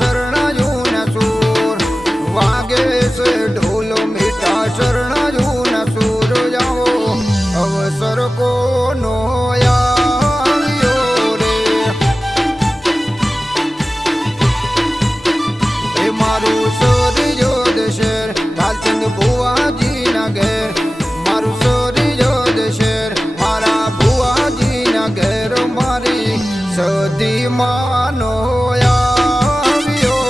શરણાયું ના સૂર વાગે છે ઢોલ મીઠા શરણાયું ના સૂર જાઓ અવસર કોનો આવ્યો રે એ મારું સરિયોદ શેર ભાલચંદ ભુવાજી ના ઘેર મારું સરિયોદ શેર મારા ભુવાજી ના ઘેર મારી સદી માનો આવ્યો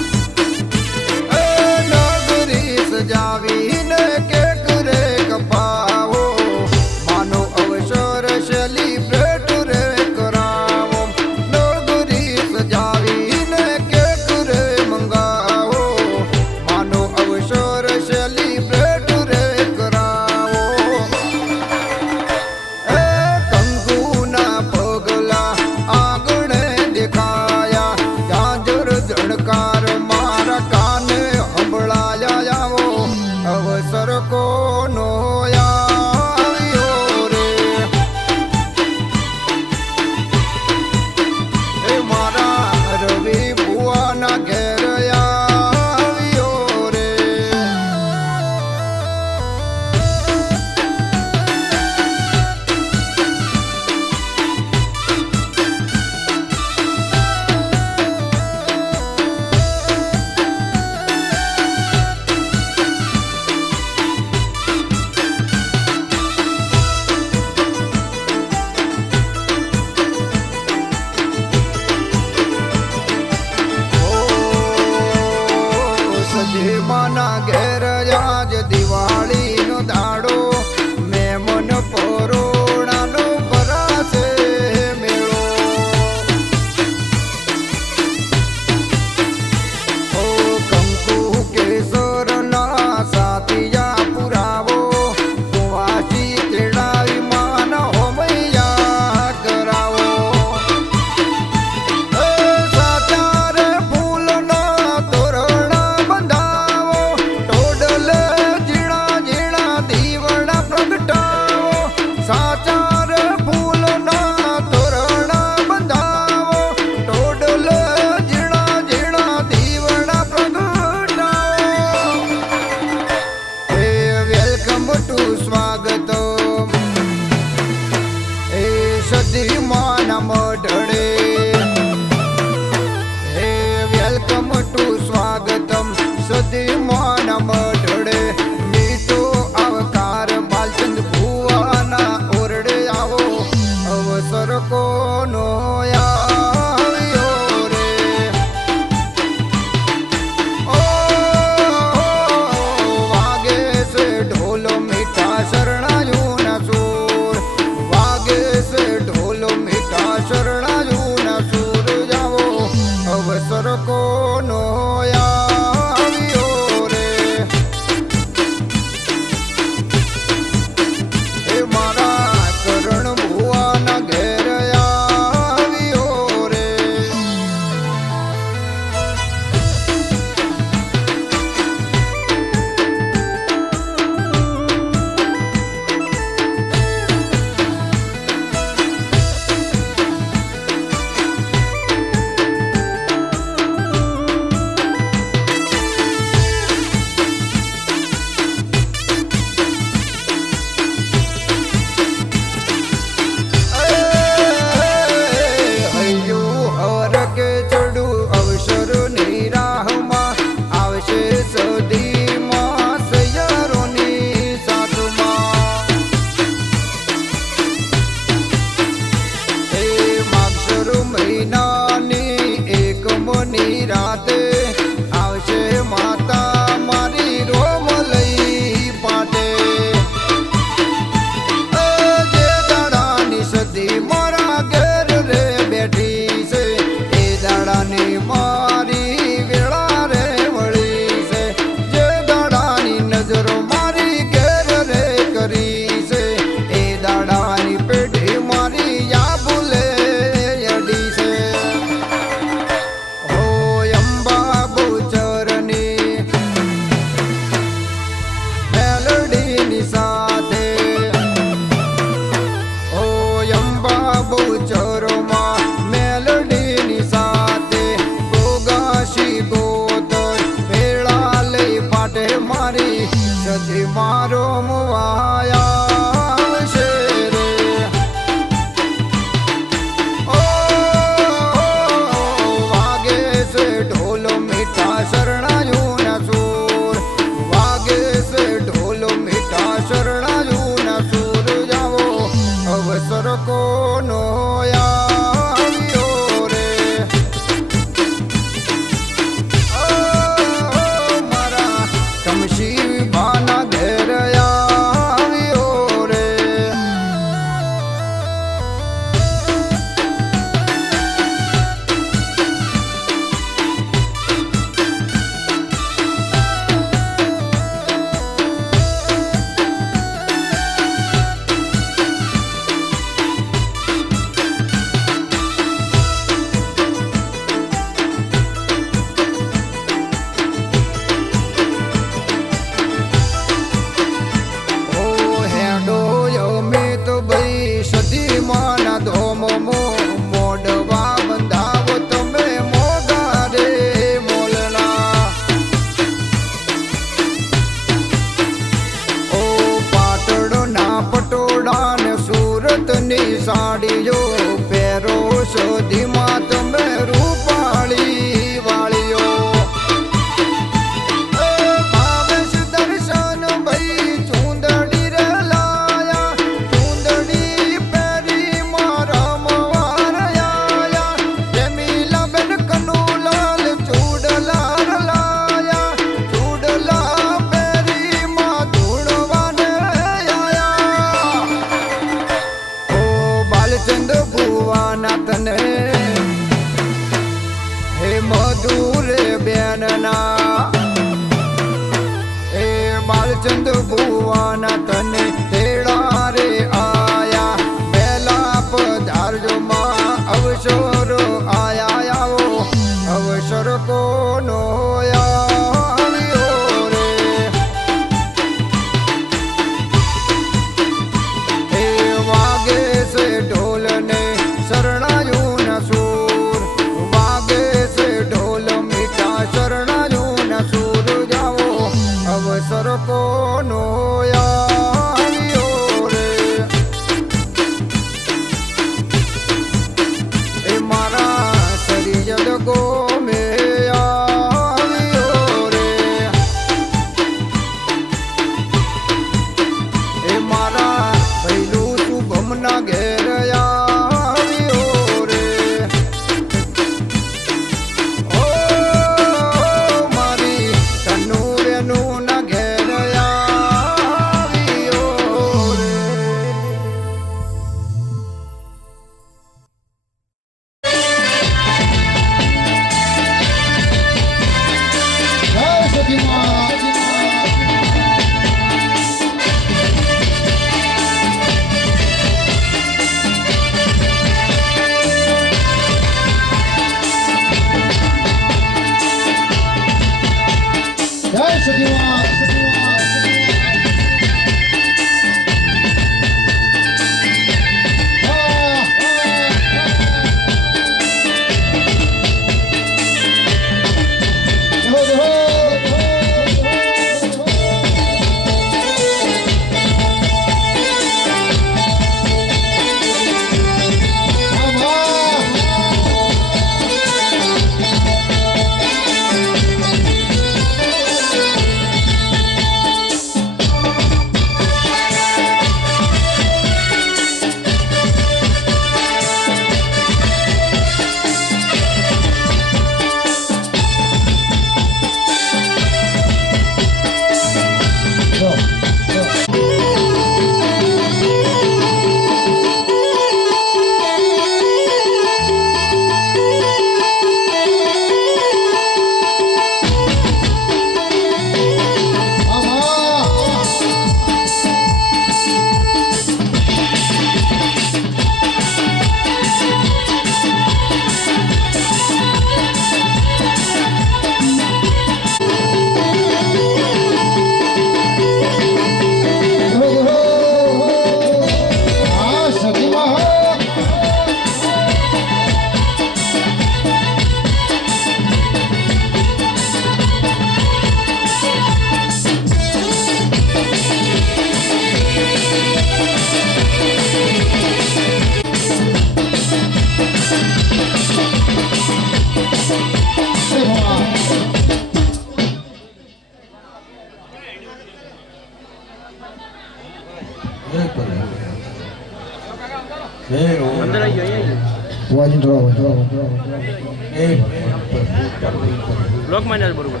બ્લોક માં બરોબર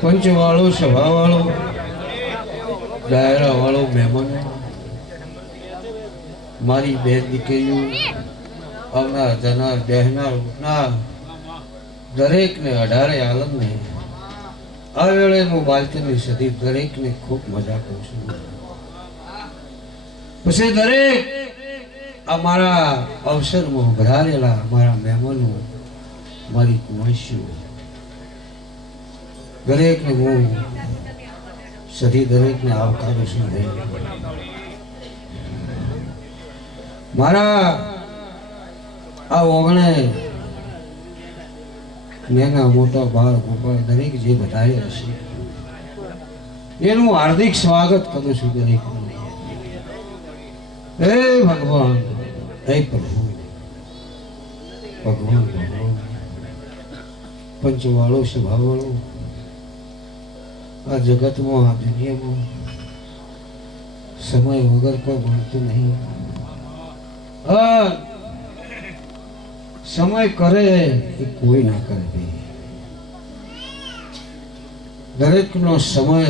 પંચવાળો સભાવાળો ડાયરા વાળો મહેમાનો મારી બે દીકરીઓ આવનાર જનાર બહેનાર ઉઠનાર દરેકને 18 આલમને આ વેળે હું બાલકની સદી દરેકને ખૂબ મજા કરું છું. પછી દરેક અમારા અવસરમાં ભરાયેલા મારા મહેમાનો મારી કુંવરીઓ દરેકને હું સદી દરેકને આવકારું છું. મારા આ ઓગણે નાના મોટા બાળ ગોપાળ દરેક જે બધાએ હશે એનું હાર્દિક સ્વાગત કરું છું દરેક. હે ભગવાન, હે પ્રભુ, ભગવાન ભગવાન પંચવાળો સ્વભાવવાળો આ જગતમાં આ દુનિયામાં સમય વગર કોઈ મળતું નહીં. સમય કરે એ કોઈ ના કરે. દરેકનો સમય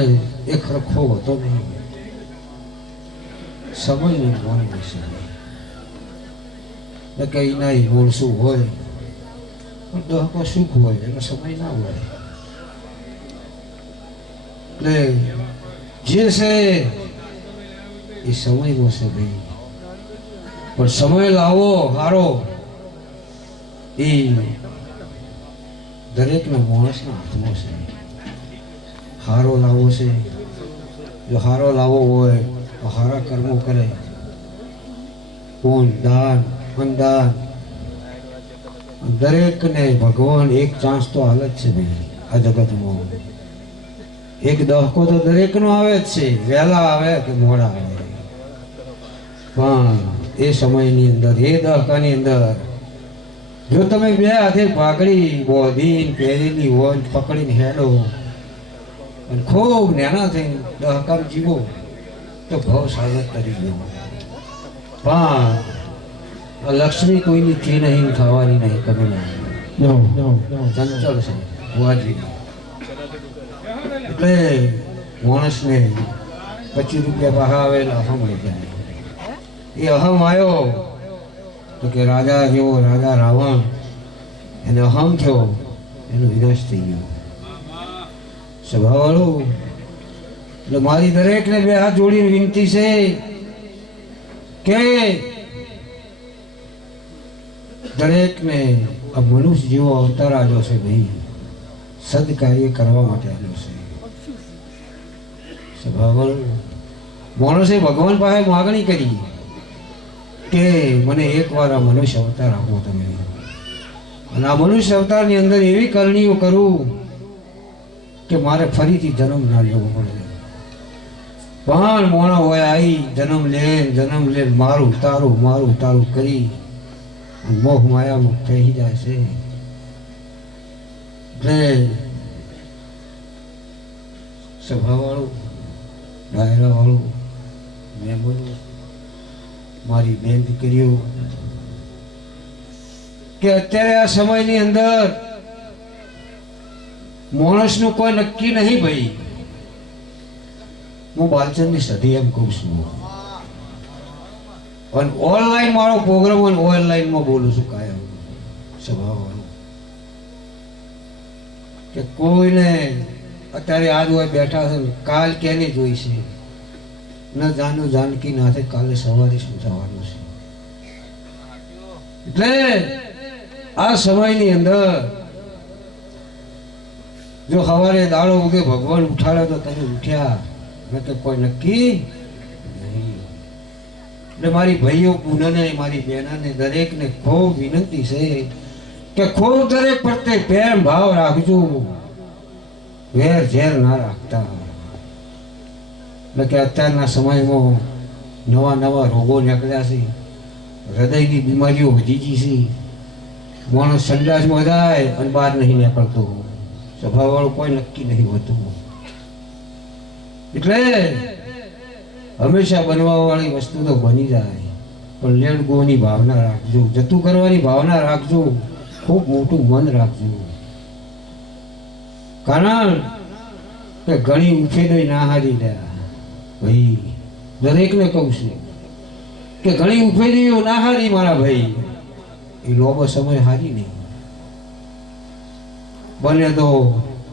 એક રખો હોતો નહીં. સમયનું મોન છે કઈ નહીં મોણસું હોય પણ દહકો સુખ હોય એનો સમય ના હોય. એટલે જે છે એ સમયનો છે ભાઈ, પણ સમય લાવો હારો એ દરેકના માણસના હાથમાં છે. હારો લાવો છે, જો હારો લાવો હોય તો હારા કર્મો કરે. કોણ દાન અનદાન દરેકને ભગવાન એક ચાન્સ તો હાલ જ છે ભાઈ આ જગતમાં. એક દહકો તો દરેકનો આવે જ છે, વહેલા આવે કે મોડા આવે. પણ એ સમયની અંદર એ દહકાની અંદર જો તમે બે હાથે પાઘડી બોધીને પહેરેલી હોય પકડીને હેડો અને ખૂબ નાના થઈને દહકામ જીવો તો ભાવ સાગર કરી દો. પણ લક્ષ્મી કોઈની થી નહીં, ખાવાની નહીં, કમી નહીં, ચંચળ છે વાજી. એટલે માણસને 25 રૂપિયા પાછા આવેલા અહમ આવી જાય. એ અહમ આવ્યો તો કે રાજા જેવો રાજા રાવણ એને અહમ થયો, એનો વિનાશ થઈ ગયો. સ્વભાવવાળું એટલે મારી દરેકને બે હાથ જોડીને વિનંતી છે કે દરેકને આ મનુષ્ય જેવો અવતાર આવ્યો છે ભાઈ, સદકાર્ય કરવા માટે આવ્યો છે. સ્વભાવલ માણસે ભગવાન પાસે માગણી કરી કે મને એકવાર આ મનુષ્ય અવતાર આપો તમે, અને આ મનુષ્ય અવતારની અંદર એવી કરણીઓ કરું કે મારે ફરીથી જન્મ ના લેવો પડે. પણ મોણા હોય આવી જન્મ લે મારું તારું કરી મોહ માયા મુક્ત થઈ જાય છે. એટલે સભાવાળું ડાયરાવાળું મેં બોલું મારી બેન દીકરીઓ કે અત્યારે આ સમયની અંદર માણસનું કોઈ નક્કી નહીં ભાઈ. હું બાલચંદની સદી એમ કહું છું, અને ઓનલાઈન મારો પ્રોગ્રામ હોય ઓનલાઈનમાં બોલું છું કાયમ. સ્વભાવવાળું કે કોઈને અત્યારે આજ હોય બેઠા છે, કાલ કેને જોઈ છે ન જાણું જાનકી નાથે કાલે સવારે શું થવાનું છે. એટલે આ સમયની અંદર જો સવારે દાડો ઉગે ભગવાન ઉઠાડે તો તમે ઉઠ્યા, ન તો કોઈ નક્કી નહીં. એટલે મારી ભાઈઓ પૂનને મારી બહેનને દરેકને ખૂબ વિનંતી છે કે ખૂબ દરેક પ્રત્યે પ્રેમ ભાવ રાખજો, વેર ઝેર ના રાખતા. એટલે કે અત્યારના સમયમાં નવા રોગો નીકળ્યા છે, હૃદયની બીમારીઓ વધી ગઈ છે, માણસ સંડાસમાં જાય અને બહાર નહીં નીકળતો, સ્વભાવવાળું કોઈ નક્કી નહીં હોતું. એટલે હંમેશા બનવાવાળી વસ્તુ તો બની જાય, પણ લેટ ગોની ભાવના રાખજો, જતું કરવાની ભાવના રાખજો, ખૂબ મોટું મન રાખજો. કારણ કે ઘણી ઉફેદોય ના હારી રહ્યા ભાઈ, દરેકને કહું છું કે ઘણી ઉફેદીઓ ના હારી મારા ભાઈ, એ લોબો સમય હારી નહીં. બને તો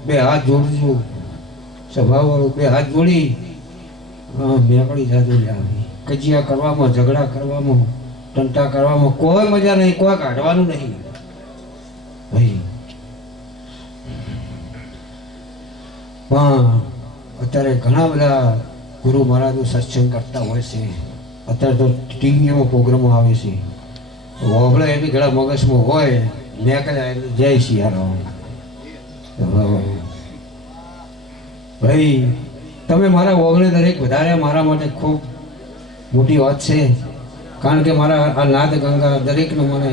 બે હાથ જોડજો, સ્વભાવવાળું બે હાથ જોડી મેકડી જાજો લાવી. કજિયા કરવામાં, ઝઘડા કરવામાં, ટંટા કરવામાં કોઈ મજા નહીં, કોઈ કાઢવાનું નહીં ભાઈ. પણ અત્યારે ઘણા બધા ગુરુ મહારાજો સત્સંગ કરતા હોય છે, અત્યારે તો ટીવીમાં પ્રોગ્રામો આવે છે, હોબળે એની ઘણા મગજમાં હોય મેં કદાચ જય સિયારામ. ભાઈ તમે મારા ઓગણે દરેક વધારે મારા માટે ખૂબ મોટી વાત છે, કારણ કે મારા આ નાદ ગંગા દરેકને મને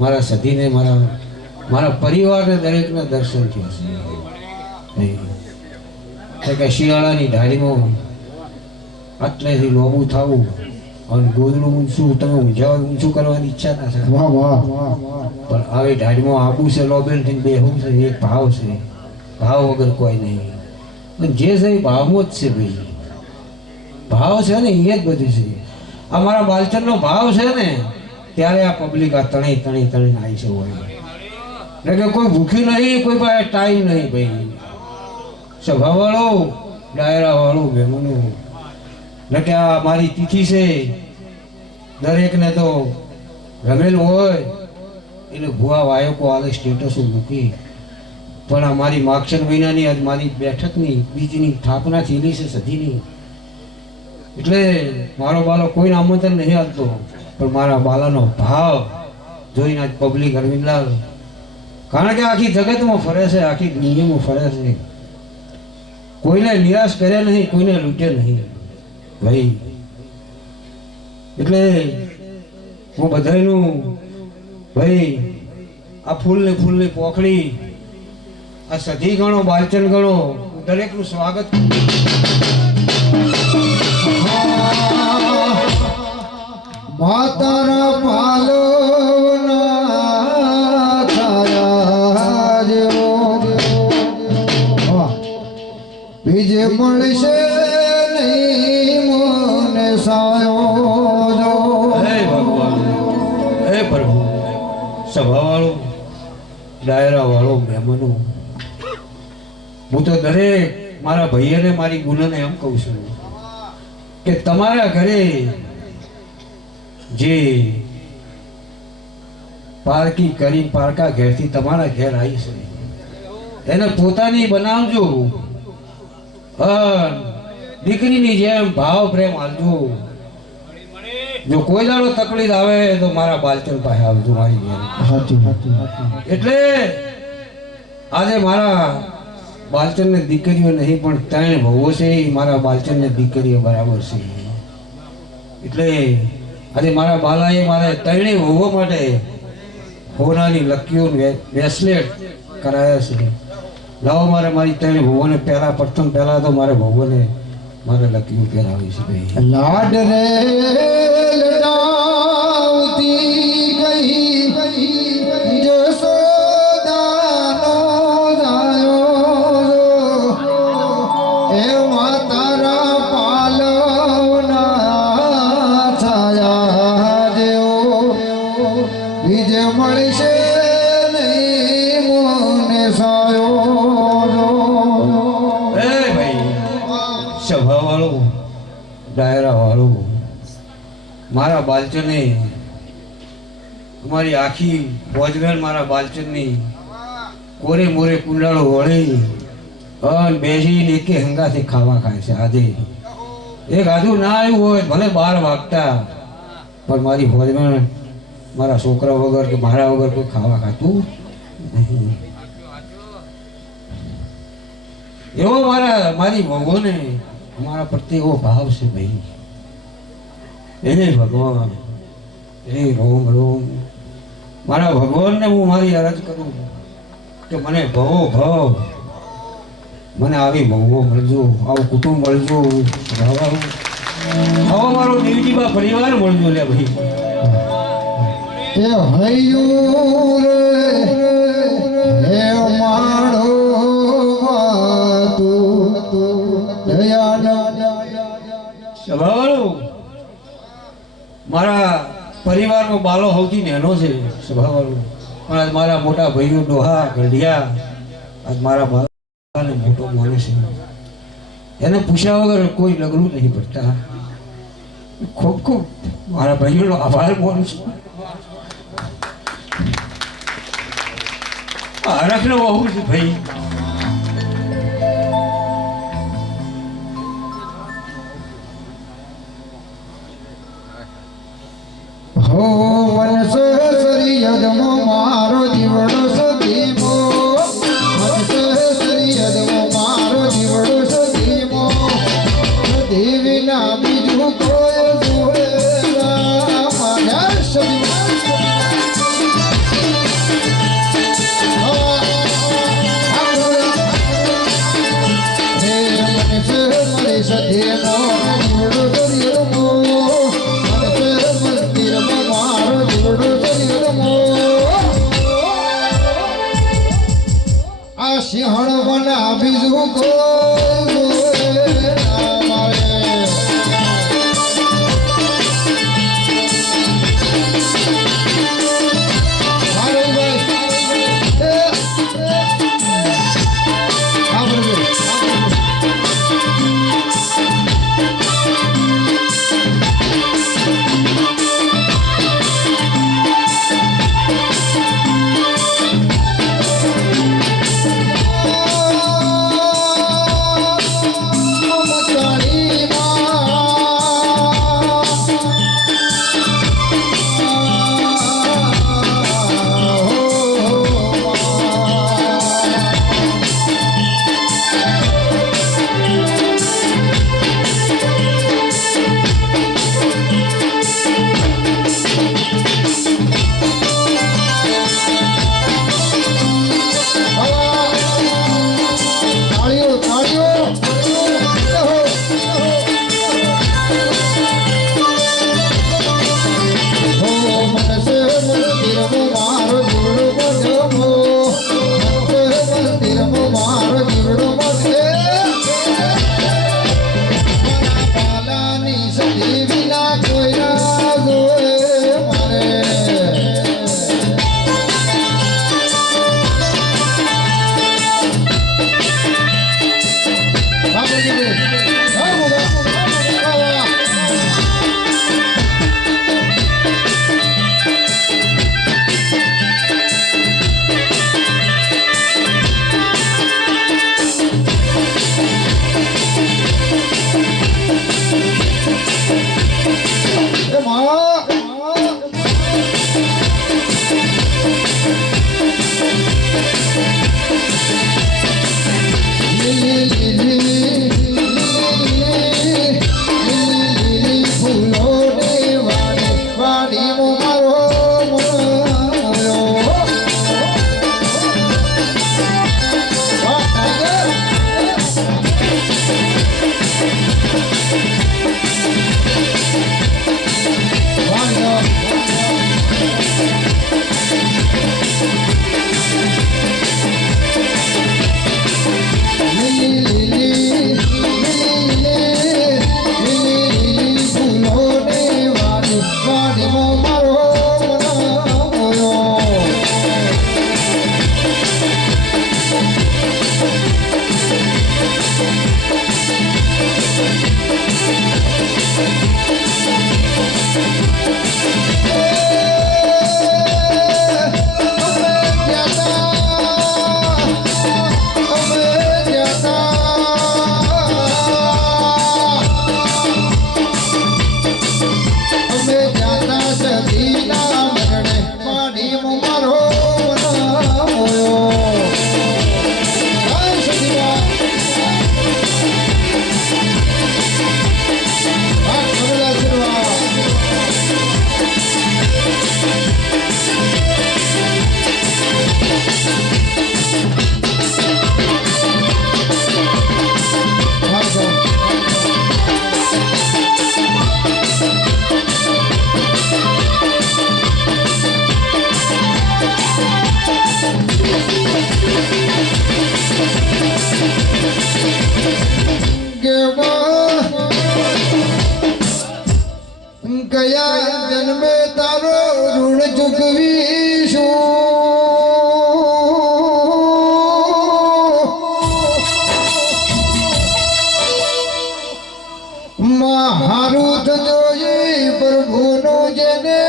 મારા સધીને મારા પરિવારને દરેકના દર્શન થયા છે. કે શિયાળાની ધારીમાં આટલેથી લોબું થવું અને ગોદડું ઊંચું તમે ઊંચું કરવાની ઈચ્છા ના થાય, પણ આવી ધારીમાં આબુ છે, લોબેલ થઈને બેહવું છે, એક ભાવ છે, ભાવ વગર કોઈ નહીં. પણ જે છે એ ભાવમાં જ છે ભાઈ, ભાવ છે ને એ જ બધું છે. આ મારા બાલચંદનો ભાવ છે ને ત્યારે આ પબ્લિક આ તણી આવી છે હોય. એટલે કે કોઈ ભૂખી નહીં, કોઈ પાસે ટાઈમ નહીં ભાઈ. સ્વભાવવાળું ડાયરાવાળું મહેમાનું એટલે કે આ મારી તિથિ છે, દરેકને તો રમેલું હોય એટલે ભૂવા વાયકો આલે સ્ટેટસો મૂકી. પણ આ મારી માગસર મહિનાની આજ મારી બેઠકની બીજની સ્થાપના થયેલી છે સદીની, એટલે મારો બાલો કોઈને આમંત્રણ નહીં આપતો, પણ મારા બાલાનો ભાવ જોઈને આજ પબ્લિક અરવિંદલાલ, કારણ કે આખી જગતમાં ફરે છે, આખી દુનિયામાં ફરે છે, કોઈને નિરાશ કર્યા નહીં, કોઈને લૂંટે નહીં ભાઈ. એટલે હું બધાનું ભાઈ આ ફૂલની પોખડી, આ સધી ગણો, બાલચંદ ગણો, દરેકનું સ્વાગત. માતારા પાલવના છાયા જેવો બીજે મળશે નહીં મને સાયો જો. હે ભગવાન, હે પ્રભુ, સભાવાળો ડાયરાવાળો મહેમાનો, હું તો દરેક મારા ભાઈને મારી ગુનાને એમ કહું છું કે તમારા ઘરે જે પારકી કરી પારકા ઘેરથી તમારા ઘેર આવી છે એને પોતાની બનાવજો દીકરીની જેમ ભાવ પ્રેમ આલજો જો કોઈ દાડો તકલીફ આવે તો મારા બાલચંદ પાસે આવજો મારી ઘેર એટલે આજે મારા બાલચંદ ને દીકરીઓ નહીં પણ ત્રણ વહુઓ છે એ મારા બાલચંદ ને દીકરીઓ બરાબર છે એટલે આજે મારા બાલાએ મારા ત્રણેય વહુઓ માટે હોનાની લકીઓ બ્રેસલેટ કરાયા છે લાવો મારે મારી ત્રણ વહુઓને પ્રથમ પહેલા તો મારે વહુઓને મારે લકીઓ પહેરાવી છે ભાઈ લાડ રે લડાવતી ગઈ જશોદાનો જાયો એ માતારા પાલવના છાયા જેવો બીજે મળશે નહીં મોને સાયો એ ભાઈ સભા વાળું ડાયરા વાળું મારા બાલચંદને અમારી આખી ભોજન મારા બાલચંદની કોરે મોરે કુંડાળો વળી અન બેસીને એકે હંગાથી ખાવા ખાય છે આજે એક આજુ ના આવ્યું હોય ભલે 12 વાગતા પણ મારી ભોજન મારા છોકરા વગર કે મારા વગર કોઈ ખાવા ખાતું નહીં એવો મારી વહુને અમારા પ્રત્યે એવો ભાવ છે ભાઈ હે ભગવાન હે રોમ રોમ મારા ભગવાનને હું મારી અરજ કરું કે મને ભવો ભવ મને આવી વહુઓ મળજો આવું કુટુંબ મળજો આવો મારો નિવજીબા પરિવાર મળજો લે ભાઈ એ હૈયું રે હે મારો સ્વભાવવાળું મારા પરિવારનો બાલો સૌથી નાનો છે સ્વભાવવાળું પણ આજ મારા મોટા ભાઈઓ ડોહા ગઢિયા આજ મારા બાલાને મોટો માને છે એને પૂછ્યા વગર કોઈ લગડું નહીં પડતા ખૂબ ખૂબ મારા ભાઈઓનો આભાર માનું છું હરખનો બહુ છે ભાઈ હો વનસો સરિયદમો મારો જીવડો સદીમો વનસો સરિયદમો મારો જીવડો સદીમો દેવી ના બીજું કોઈ જોડે મારા સદીમો જીવડો સરિયદમો વનસો મંદિરમાં મારો જીવડો માડી મારો મોયો વાહ ટાઈગર વાહ યાર ગયા જન્મે તારો ઋણ ચૂકવીશું મારું જોઈ પ્રભુનું જેને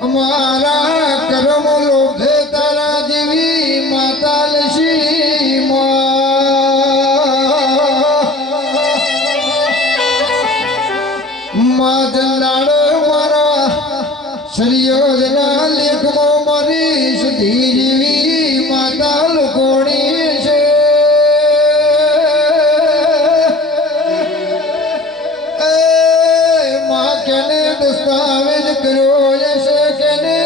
અમારા કર્મ લોભે તારા જેવી માતા લસી માં જનાડ મારા સરિયોજના લેખમાં મારી સુધી જેવી માતા લોકોની છે માં કેને દસ્તાવેજ કર્યો છે કેને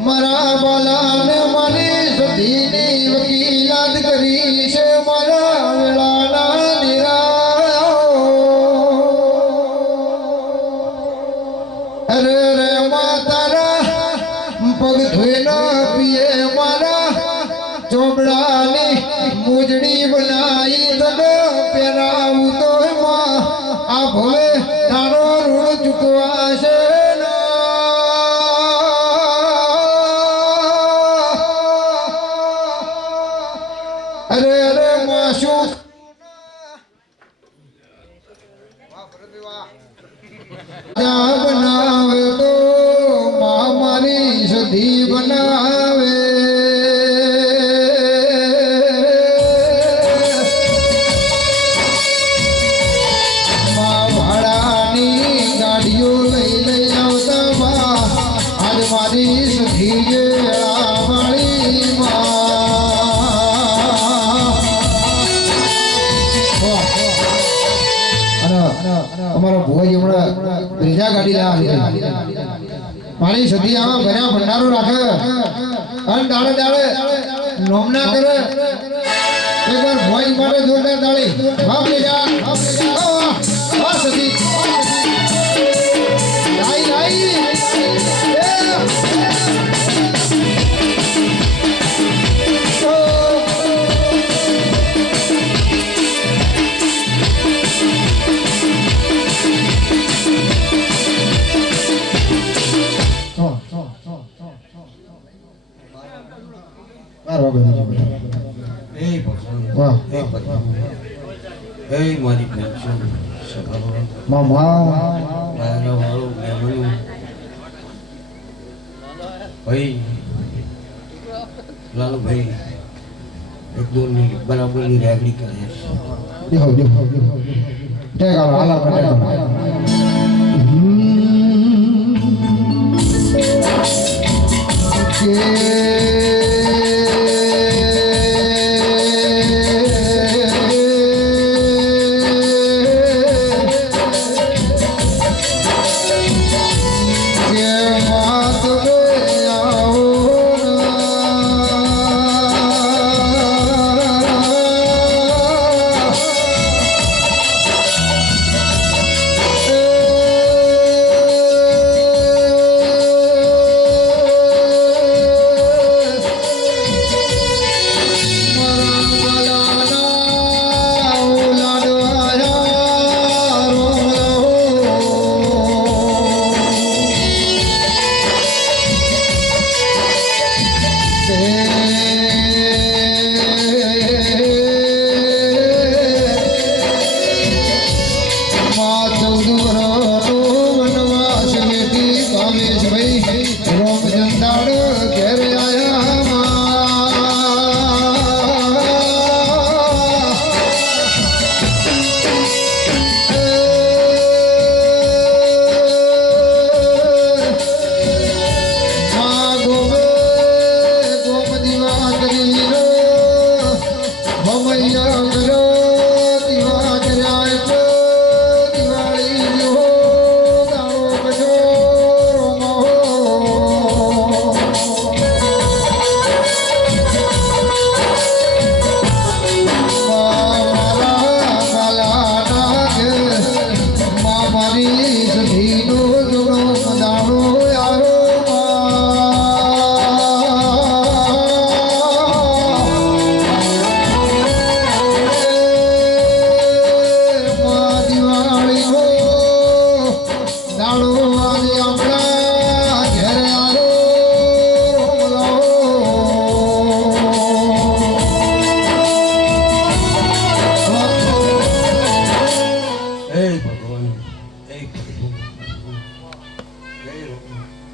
મારા બાલાને મારી સુધીની વકીલાત કરી છે મારા વેળાના નિરાયો અરે રે માતારા પગ ધોઈના પીએ મારા ચોબડાની મૂજડી બનાવી તને પહેરાવું તો માં આ ભવે તારો ઋણ ચૂકવાશે અરે અરે માશું બનાવે તો માં મારી સધી બનાવે માં ભાડાની ગાડીઓ લઈ લઈ આવતા માં આજ મારી સધી વાળી અમારો ભુવાજી હમણાં ત્રીજા ગાડી લેવા મારી સદી આવા ભર્યા ભંડારો રાખે અને દાડે દાડે નોમના કરે એકવાર ભુવાજી માટે જોરદાર તાળી બાપ લે જા વાહ સદી લાઈ લાઈ મારી પેન્શન મામા ભાઈ લાલુભાઈ એક દોરની બરાબરની રેગડી કરે દેખો દેખો ટેક આવો હાલા ટેક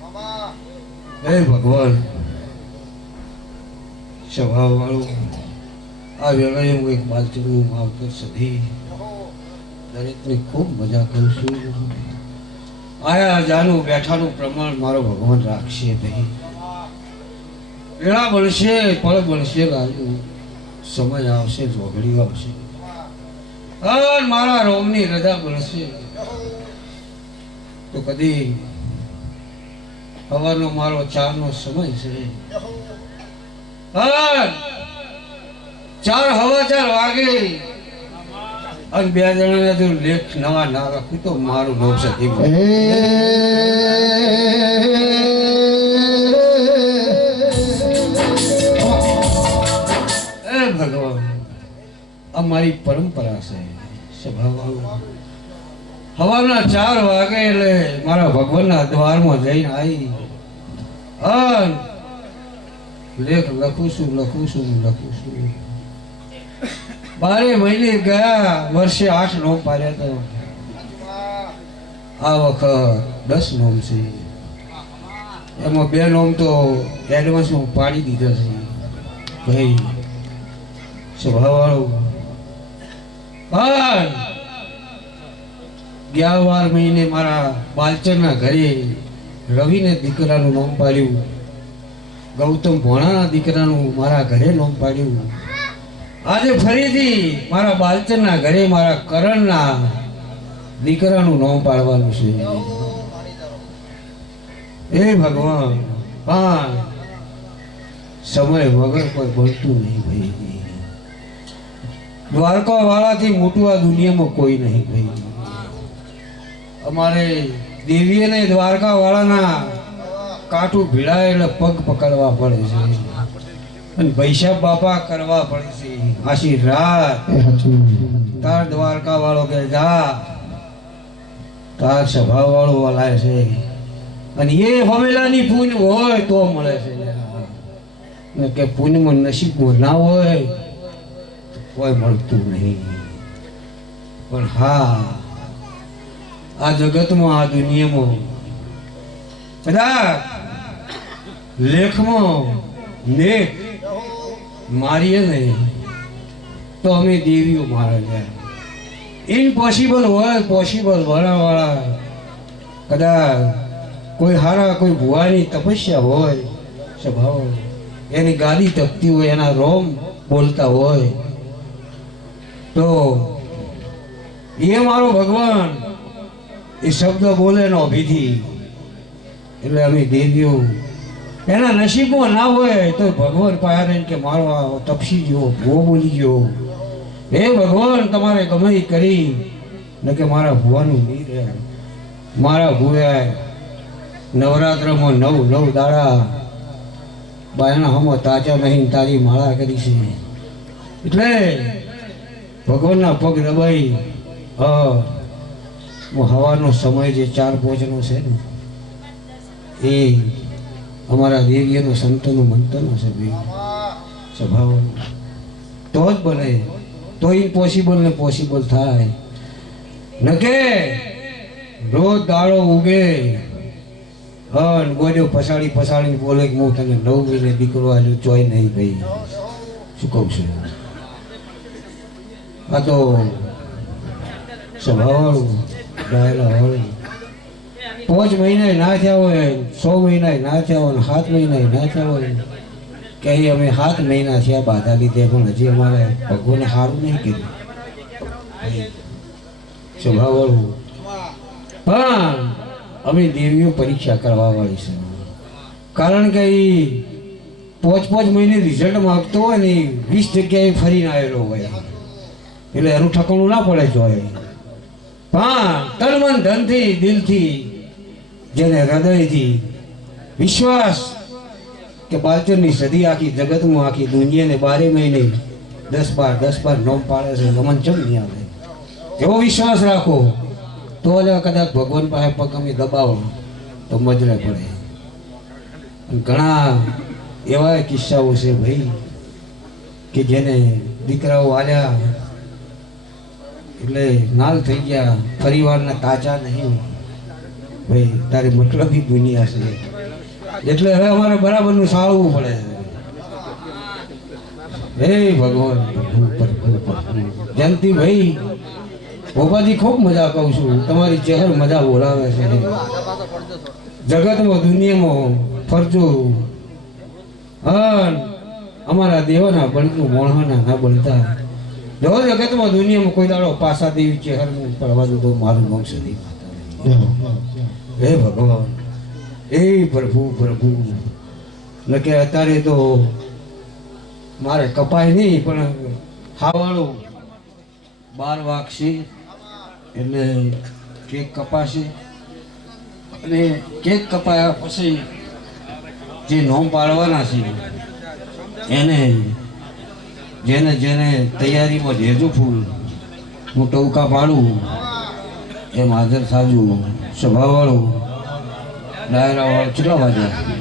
હે ભગવાન, સ્વભાવ વાળું આ વેળાએ હું એક બાલચીનું માવતર સધી દરેકને ખૂબ મજા કરું છું. આયા જાનું બેઠાનું પ્રમાણ મારો ભગવાન રાખશે ભાઈ. વેળા બનશે, પળ બનશે, લાલુ સમય આવશે, જોગડી આવશે અને મારા રોમની રજા બનશે તો કદી સવારનો મારો ચાનો સમય છે. 4:15 વાગે અને બે જણાને જો લેખ નવા ના રાખું તો મારું નોમ સતી ભગવાન. આ મારી પરંપરા છે. સ્વભાવ સવારના 4 વાગે એટલે મારા ભગવાનના દ્વારમાં જઈને આવી લેખ લખું છું. 12 મહિને ગયા વર્ષે 8 નોમ પાડ્યા તો આ વખત 10 નોમ છે. એમાં 2 નોમ તો એડવાન્સમાં પાડી દીધા છે ભાઈ. સ્વભાવ વાળું 11 મહિને મારા બાલચરના ઘરે રવિને દીકરાનું નામ પાડ્યું. ગૌતમ ભોણાના દીકરાનું મારા ઘરે નામ પાડ્યું. આજે ફરીથી મારા બાલચરના ઘરે મારા કરણના દીકરાનું નામ પાડવાનું છે. એ ભગવાન, પણ સમય વગર કોઈ બોલતું નહીં ભાઈ. દ્વારકા વાળાથી મોટું આ દુનિયામાં કોઈ નહીં ભાઈ. અમારે દેવીને દ્વારકા વાળાના કાંઠું ભીડાય એટલે પગ પકડવા પડે છે અને પૈસા બાપા કરવા પડે છે. આશી રાત તાર દ્વારકા વાળો કે જા, તાર સ્વભાવ વાળો વલાય છે અને એ હવેલાની પૂન હોય તો મળે છે ને કે પૂનમાં નસીબમાં ના હોય કોઈ મળતું નહીં. પણ હા, આ જગતમાં, આ દુનિયામાં કદાચ લેખમાં નેક મારીએ નહીં તો અમે દેવીઓ મારે જાય. ઇમ્પોસિબલ હોય પોસિબલ વાળા કદાચ કોઈ હારા કોઈ ભુવાની તપસ્યા હોય, સ્વભાવ એની ગાદી તપતી હોય, એના રોમ બોલતા હોય તો એ મારો ભગવાન એ શબ્દ બોલે નો વિધિ એટલે અમે દેવીઓ એના નસીબમાં ના હોય તો ભગવાન પાસે કે મારો આ તપસી ગયો, ભૂવો બોલી ગયો. હે ભગવાન, તમારે ગમે કરી ને કે મારા ભુવાનું નહીં રહે. મારા ભુવાએ નવરાત્રમાં 9 દાડા બાયના હમો તાજા નહીં તારી માળા કરી છે. એટલે ભગવાનના પગ દબાઈ હવાનો સમય જે 4-5 નો છે ને એ અમારા દેવીઓનો સંતોનું મંતરનો છે ભાઈ. સ્વભાવ તો જ બને, તો ઇમ્પોસિબલ ને પોસિબલ થાય. ન કે રોજ દાડો ઉગે ગોજો પસાડીને બોલે કે હું તને 9 મહિને દીકરો આવ્યો ચોય નહીં ભાઈ. શું કહું છું? આ તો સ્વભાવ ડાયલા હોય. 5 મહિના ના થયા હોય, 6 મહિના ના થયા હોય, 7 મહિના ના થયા હોય કે અમે 7 મહિના થયા બાધા લીધે પણ હજી અમારે ભગવાને સારું નહીં કીધું. સ્વભાવ વાળું પણ અમે દેવીઓ પરીક્ષા કરવા વાળી છે. કારણ કે એ 5 મહિને રિઝલ્ટ માગતો હોય ને 20 જગ્યાએ ફરીને આવેલો હોય એટલે એનું ઠકાણું ના પડે જોઈએ. પણ તન મન ધનથી દિલથી જેને હૃદયથી વિશ્વાસ કે બાલચરની સદી આખી જગતમાં આખી દુનિયાને 12 મહિને 10-12 નોમ પાડે છે. ગમન ચમ નહીં આવે એવો વિશ્વાસ રાખો તો જ કદાચ ભગવાન પાસે પગ અમે દબાવો તો મજરે પડે. ઘણા એવા કિસ્સાઓ છે ભાઈ કે જેને દીકરાઓ આલ્યા એટલે નાલ થઈ ગયા, પરિવારના તાજા નહીં ભાઈ તારી મતલબી દુનિયા છે એટલે હવે અમારે બરાબરનું સાળવું પડે. હે ભગવાન જયંતિ ભાઈ ભોપાજી ખૂબ મજા કહું છું. તમારી ચહેર મજા બોલાવે છે. જગતમાં દુનિયામાં ફરજો અન અમારા દેવના બનતું મોણવાના ના બનતા. જો જગતમાં દુનિયામાં કોઈ દાડો પાસા દેવી ચહેર પડવા દો તો મારું વંશ નહીં. હે ભગવાન એ પ્રભુ પ્રભુ કે અત્યારે તો મારે કપાય નહીં પણ ખાવાનું 12 વાગશે એટલે કેક કપાશે અને કેક કપાયા પછી જે નોમ પાડવાના છે એને જેને જેને તૈયારીમાં જેજુ ફૂલ હું ટવકા પાડું એમ હાજર સાજુ સ્વભાવવાળું ડાયરાવાળું કેટલા વાગ્યા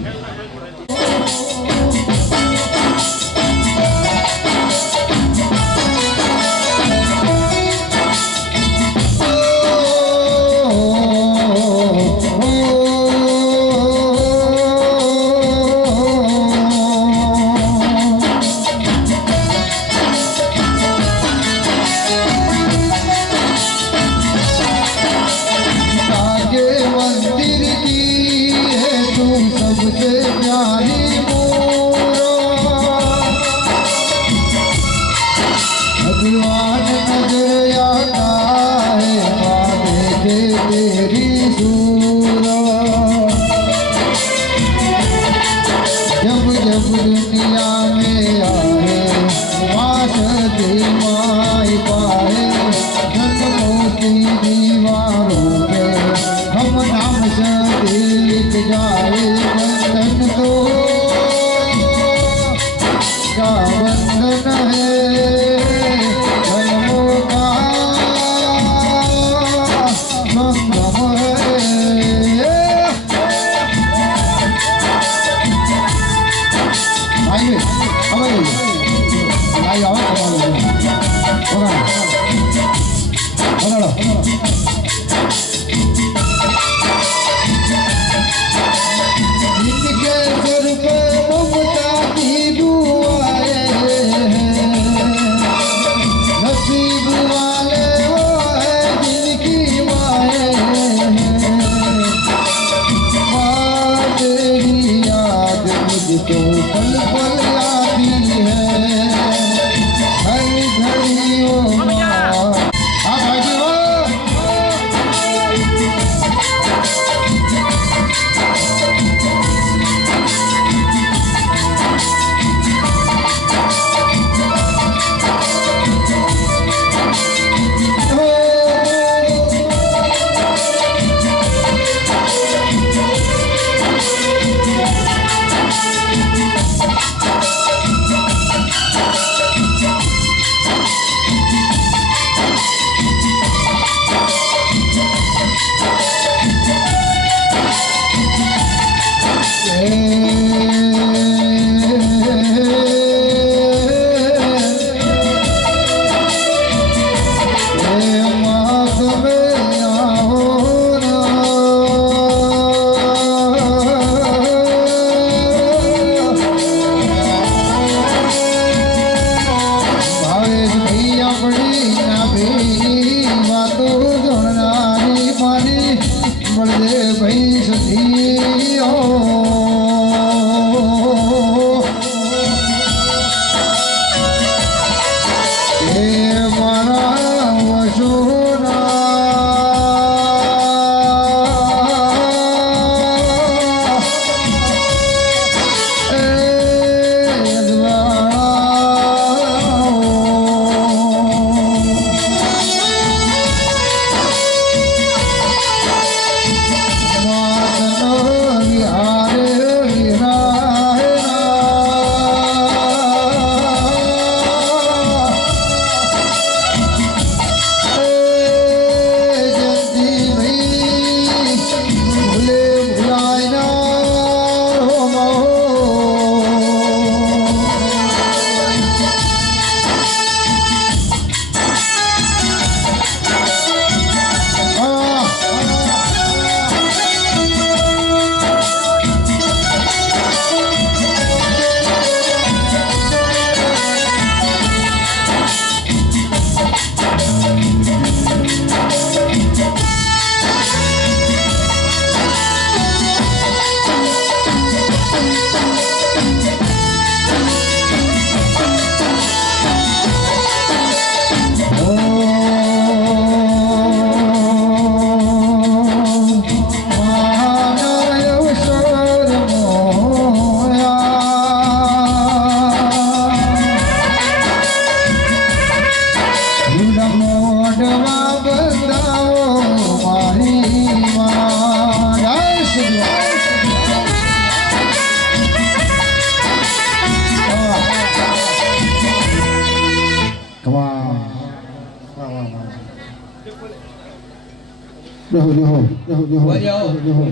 દેહો દેહો દેહો દેહો વળી આવો. દેહો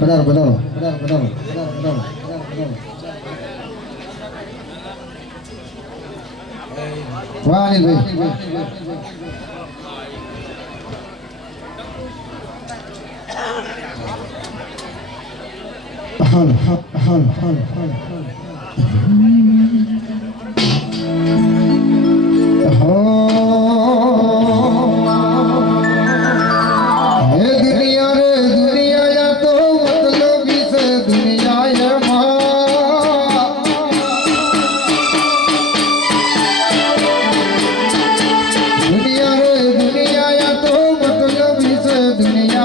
પધારો પધારો પધારો પધારો પધારો વાહ અનિલભાઈ હાલ હાલ હાલ હાલ હાલ હે દુનિયા રે દુનિયા યા તો મતલબી છે દુનિયા દુનિયા રે દુનિયા યા તો મતલબી છે દુનિયા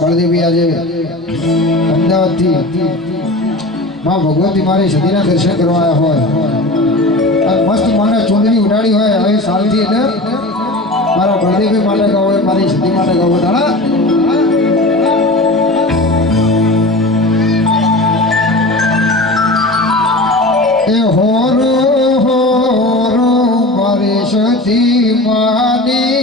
બળદેવી આજે અમદાવાદથી માં ભગવતી મારી સદીના દર્શન કરવા આવ્યા હોય અને મસ્ત માને ચૂંદડી ઉડાડી હોય હવે સાલથી એટલે મારા બળદેવી માટે ગાવ હોય મારી સદી માટે ગાવ દાડા એ હોરો હોરો મારી સદી માની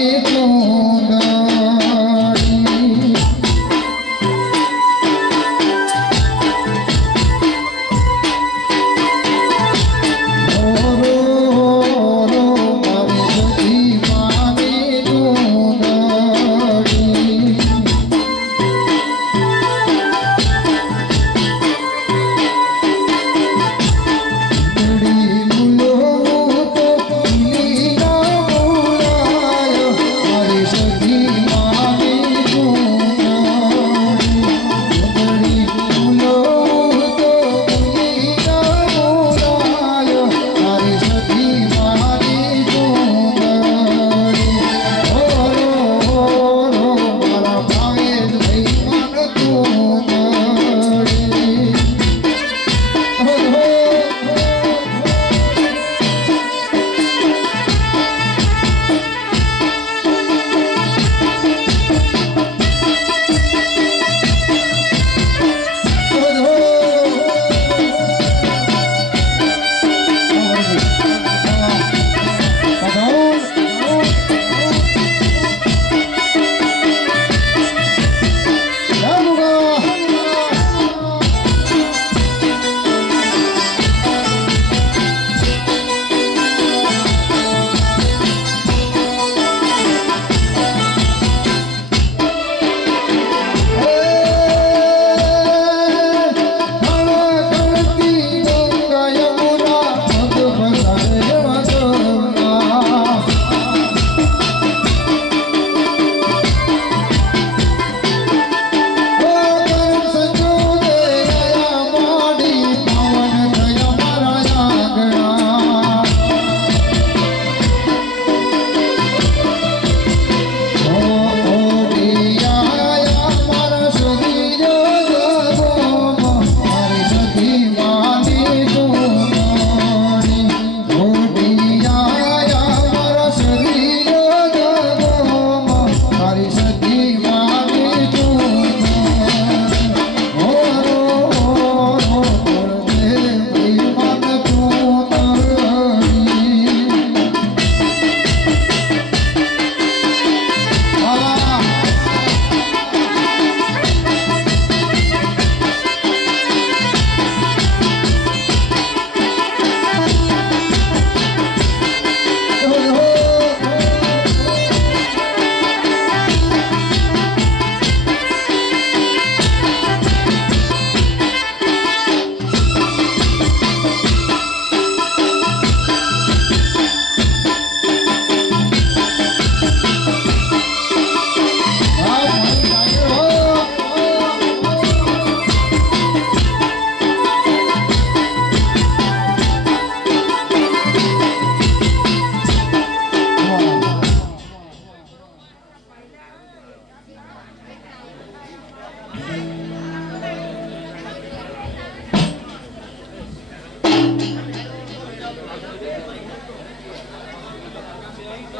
એ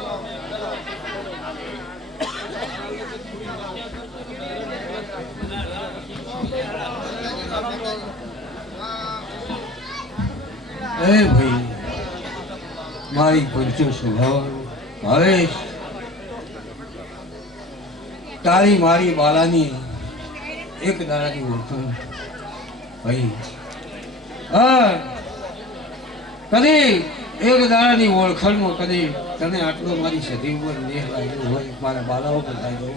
ભાઈ મારી પરચો સ્વભાવ ભાવેશ તારી મારી બાલાની એક દાડાની ઓળખાણ ભાઈ હા કદી એક દાડાની ઓળખાણમાં કદી તને આટલો મારી સદી ઉપર લેહ લાગ્યો હોય મારા બાલાઓ પર લાગ્યો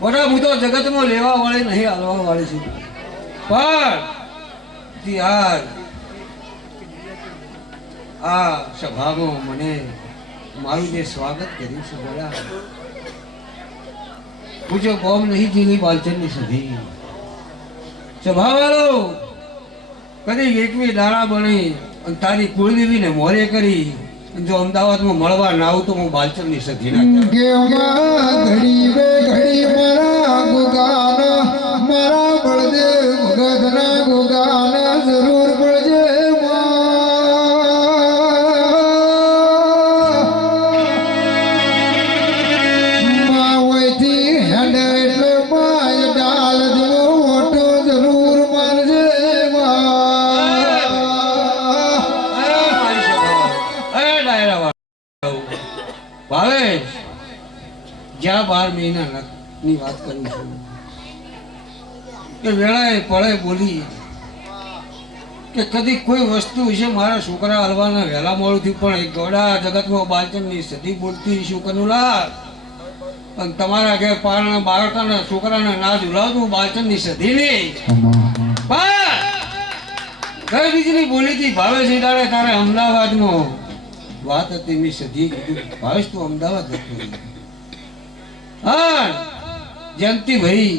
બરાબર હું તો જગતમાં લેવા વાળી નહીં હાલવા વાળી છું પણ યાર આ સભામાં મને મારું જે સ્વાગત કર્યું છે બોલા પૂછો કોમ નહીં જીલી બાલચંદની સધી સભાવાળો કદી એકવી દાડા બની અને તારી કુળદેવીને મોરે કરી અને જો અમદાવાદમાં મળવા ના આવું તો હું બાલચંદની સધી ના ઘડી બે ઘડી મારા ગુગાન મારા બળદેવ ભગતના ગુગાન જરૂર પડજે ભાવેશ જ્યાં 12 મહિના ની વાત કરું છું કે વેળાએ પળે બોલી કે કદી કોઈ વસ્તુ વિશે મારા છોકરા હલવાના વહેલા મોડું થયું પણ એક ગોડા જગતમાં બાલચંદની સદી બોલતી શું કરું લા અને તમારા ઘેર પારના બાળકાના છોકરાને ના ઝુલાવતું બાલચંદની સદી નહીં કઈ બીજી બોલી હતી ભાવેશ દાડે તારે અમદાવાદમાં વાત હતી મેં સદી કીધું ભાવેશ તું અમદાવાદ જતો હા જયંતિ ભાઈ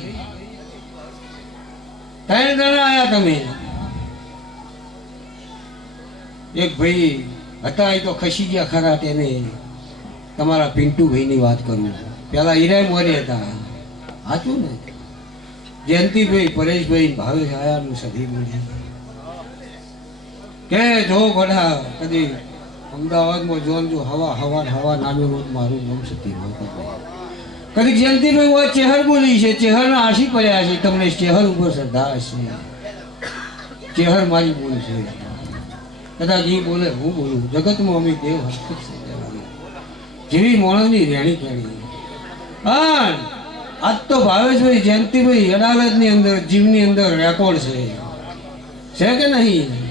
ત્રણ જણા આયા તમે એક ભાઈ હતા એ તો ખસી ગયા ખરા તેને તમારા પિન્ટુ ભાઈની વાત કરું પેલા હીરા મોરે હતા સાચું ને જયંતિભાઈ પરેશભાઈ ભાવેશ આયાનું સદી બોલ્યા કે જો ગોડા કદી અમદાવાદમાં જોન જો હવા નાનું રોજ મારું નામ સતી કદી જયંતિભાઈ હોય ચેહર બોલી છે ચેહરના આશી પડ્યા છે તમને ચેહર ઉપર શ્રદ્ધા હશે ચેહર મારી બોલ છે કદાચ એ બોલે હું બોલું જગતમાં અમે દેવ હસ્તક જેવી માણસની રેણી કેણી હા આજ તો ભાવેશભાઈ જયંતિભાઈ અદાલતની અંદર જીવની અંદર રેકોર્ડ છે કે નહીં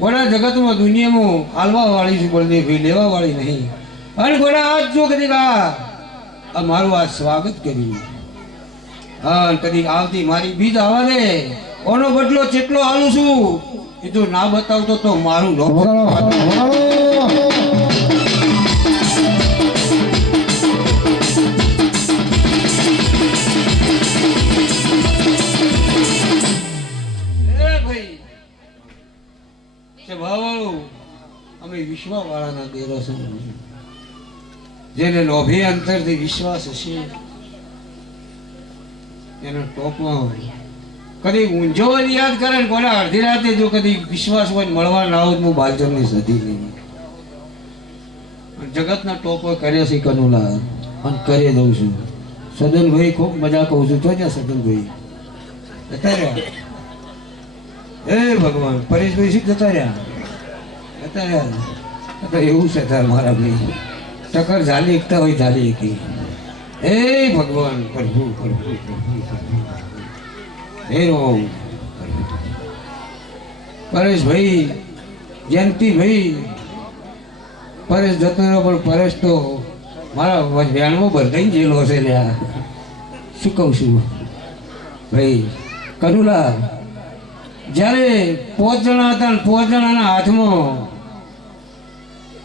ગોડા જગતમાં દુનિયામાં હાલવા વાળી છે બળદેવભાઈ લેવા વાળી નહીં અને ગોડા આજ જો કદી આ મારું આ સ્વાગત કર્યું હા કદી આવતી મારી બીજ આવા દે ઓનો બદલો કેટલો હાલું છું એ જો ના બતાવતો તો મારું અમે વિશ્વા વાળાના દેરો છે જેને લોભી અંતરથી વિશ્વાસ હશે એનો ટોપમાં કદી ઊંઝો યાદ કરે ને કોને અડધી રાતે જો કદી વિશ્વાસ હોય મળવા ના આવું હું બાલચંદની સદી નહીં જગતના ટોપો કર્યો છે કનુલા અને કરી દઉં છું સદનભાઈ ખૂબ મજા કહું છું તો જ્યાં સદનભાઈ જતા રહ્યા હે ભગવાન પરેશભાઈ શીખ જતા રહ્યા એવું છે તાર મારા ભાઈ ટકર ઝાલી એકતા હોય ઝાલી એકી હે ભગવાન પ્રભુ પ્રભુ હે રોમ પરેશભાઈ જયંતિભાઈ પરેશ જતો રહ્યો પણ પરેશ તો મારા વ્યાણમાં બંધાઈ જેલો છે લ્યા શું કહું છું ભાઈ કનુલા જ્યારે 5 જણા હતા ને 5 જણાના હાથમાં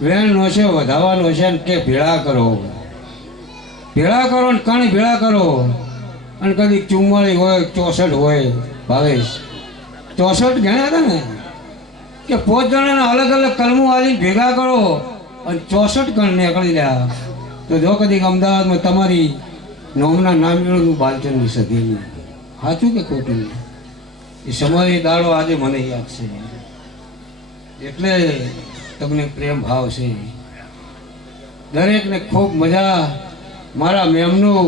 વેણ નો છે વધાવવાનો છે ને કે ભેળા કરો ને કણ ભેળા કરો અને કદી 44 હોય 64 હોય ભાવેશ 64 ગણ્યા હતા ને કે 5 જણાના અલગ અલગ કલમો આલી ભેગા કરો અને 64 કણ નીકળી રહ્યા તો જો કદી અમદાવાદમાં તમારી નોમના નામ મેળવું બાલચંદની સદી સાચું કે ખોટું એ સમય દાડો આજે મને યાદ છે એટલે તમને પ્રેમ ભાવ છે દરેકને ખૂબ મજા. મારા મેમનું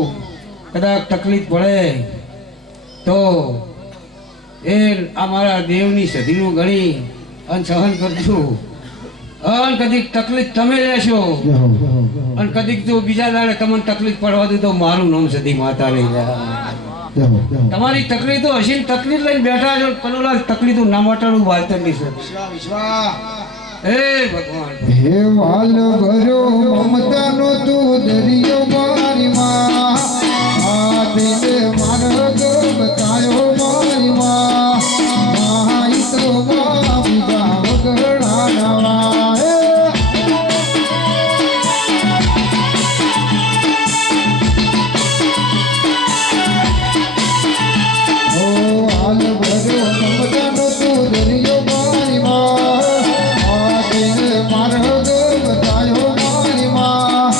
કદાચ તકલીફ પડે તો એ આ મારા દેવની સધીનું ગણી અને સહન કરજો. અને કદીક તકલીફ તમે લેશો અને કદીક જો બીજા દાડે તમને તકલીફ પડવા દઉં તો મારું નામ સધી માતા લઈ જાય. તમારી તકલીફ તો હશે ને તકલીફ લઈને બેઠા છો પેલું તકલીફ ના માટાનું વાલતર નહીં સર. હે ભગવાન હે વાલ ભર્યો મમતાનો તું દરિયો મારી માં, આ દિલે મારો બતાયો મારી માં, માઈ તો માં બીજા વગડા નવા. ઓ વાલ ભર્યો મમતાનો તું દરિયો મારી માં, મારો બતાયો મારી માં,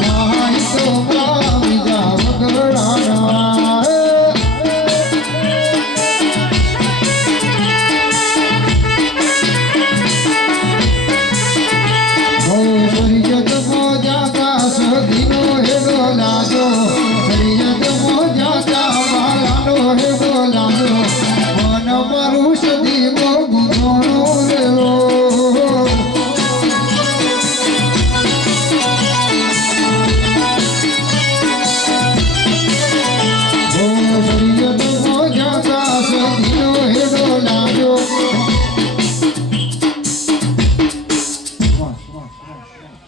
માઈ તો માં બીજા વગડા નવા. સરિયત મોજાતા સદીનો હેડો લાજો, સરિયત મોજાતા બાલાનો હેડો લાજો, મન મારું સદી મોગુનો રેલો. સરિયત મોજાતા સદીનો હેડો લાજો.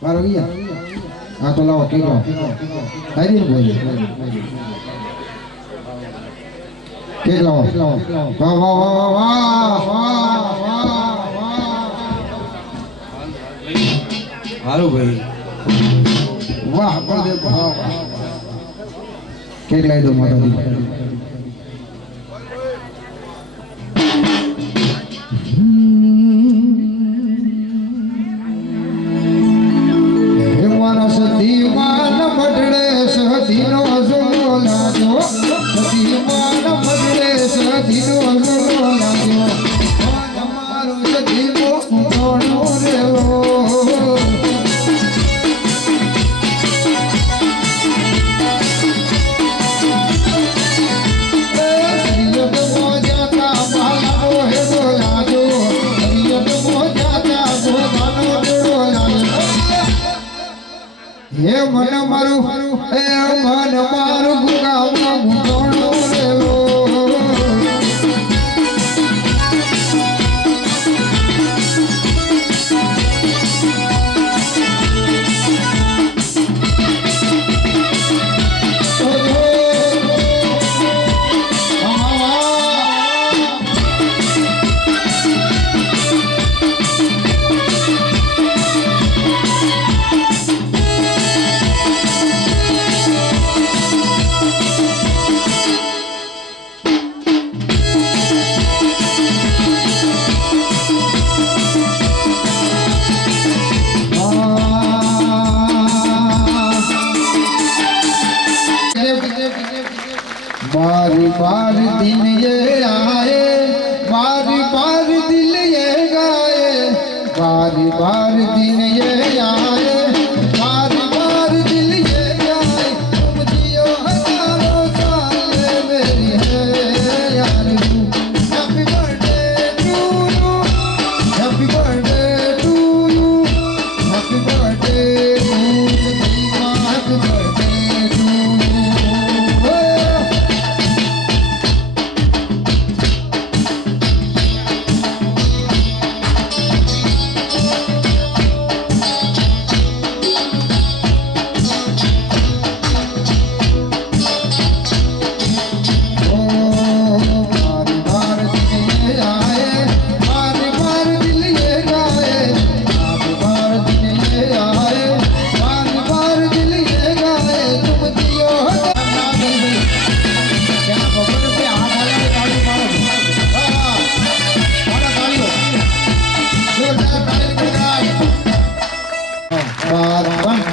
બારો ગયા હા તો લાવો કેલો આઈ બોલે કે લાવો વાહ વાહ વાહ વાહ વાહ વાહ. હારું ભાઈ વાહ બળદેવ વાહ વાહ. કેક લાવી દો માતાજી. સતીમાન મઢડે સતીનો ઝોલો લાગ્યો, સતીમાન મઢડે સતીનો ઝોલો લાગ્યો, મારું સતીનો ઘણો રેલો. સરિયત મોજાતા બાલાનો હેડો લાગ્યો, સરિયત મોજાતા ભોગાનો હેડો લાગ્યો. હે મન મારું હે મન મારું ગુગામાં ગુંડોણો રેલો. बारी बार दिन ये आए, बारी बार दिल ये गाए, बारी बार दिन ये आए, बारी बार दिल ये गाए, तुम जियो हजारों साल मेरी है यार. Happy birthday to you, happy birthday to you, happy birthday to सतीमा, हैप्पी बर्थडे टू यू.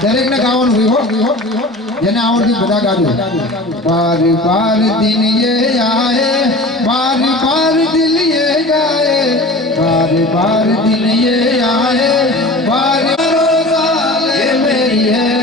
દરેક ને ગાવાનું હોય હો, જેને આવડતી બધા ગાજો. બાર બાર દિન યે આયે, બાર બાર દિલ યે ગાયે, બાર બાર દિન યે આયે, બાર બાર સાલ મેરી હૈ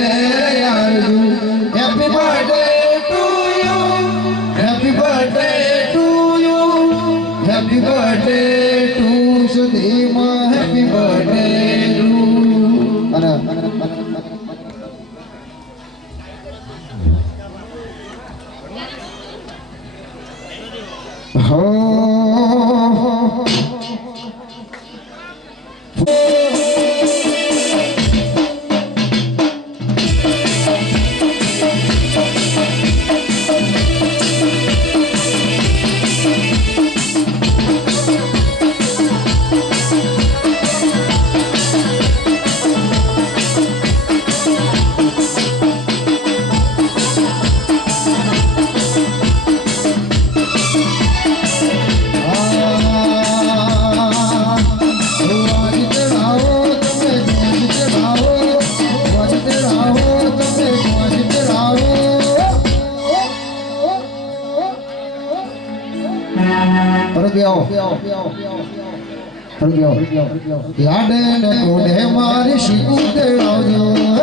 લાડે ને કોડે મારી શીખું દેવજો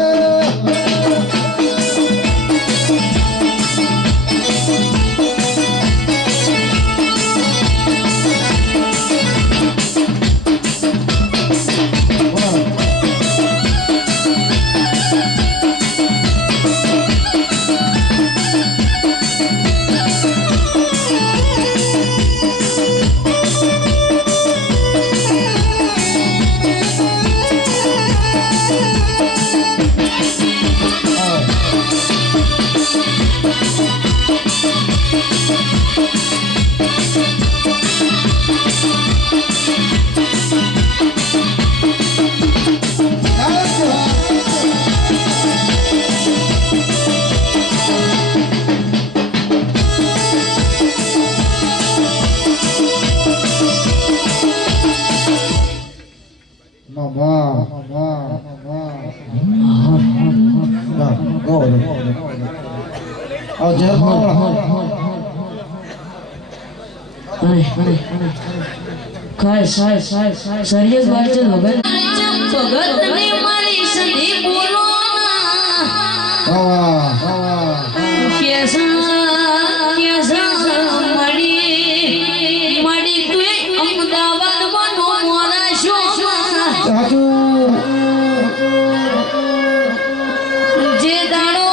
સરિયસ વાત છે ભગત ને મારી સદી બોલો મળી તું અમદાવાદ બનો મોરા શોમાં જે દાડો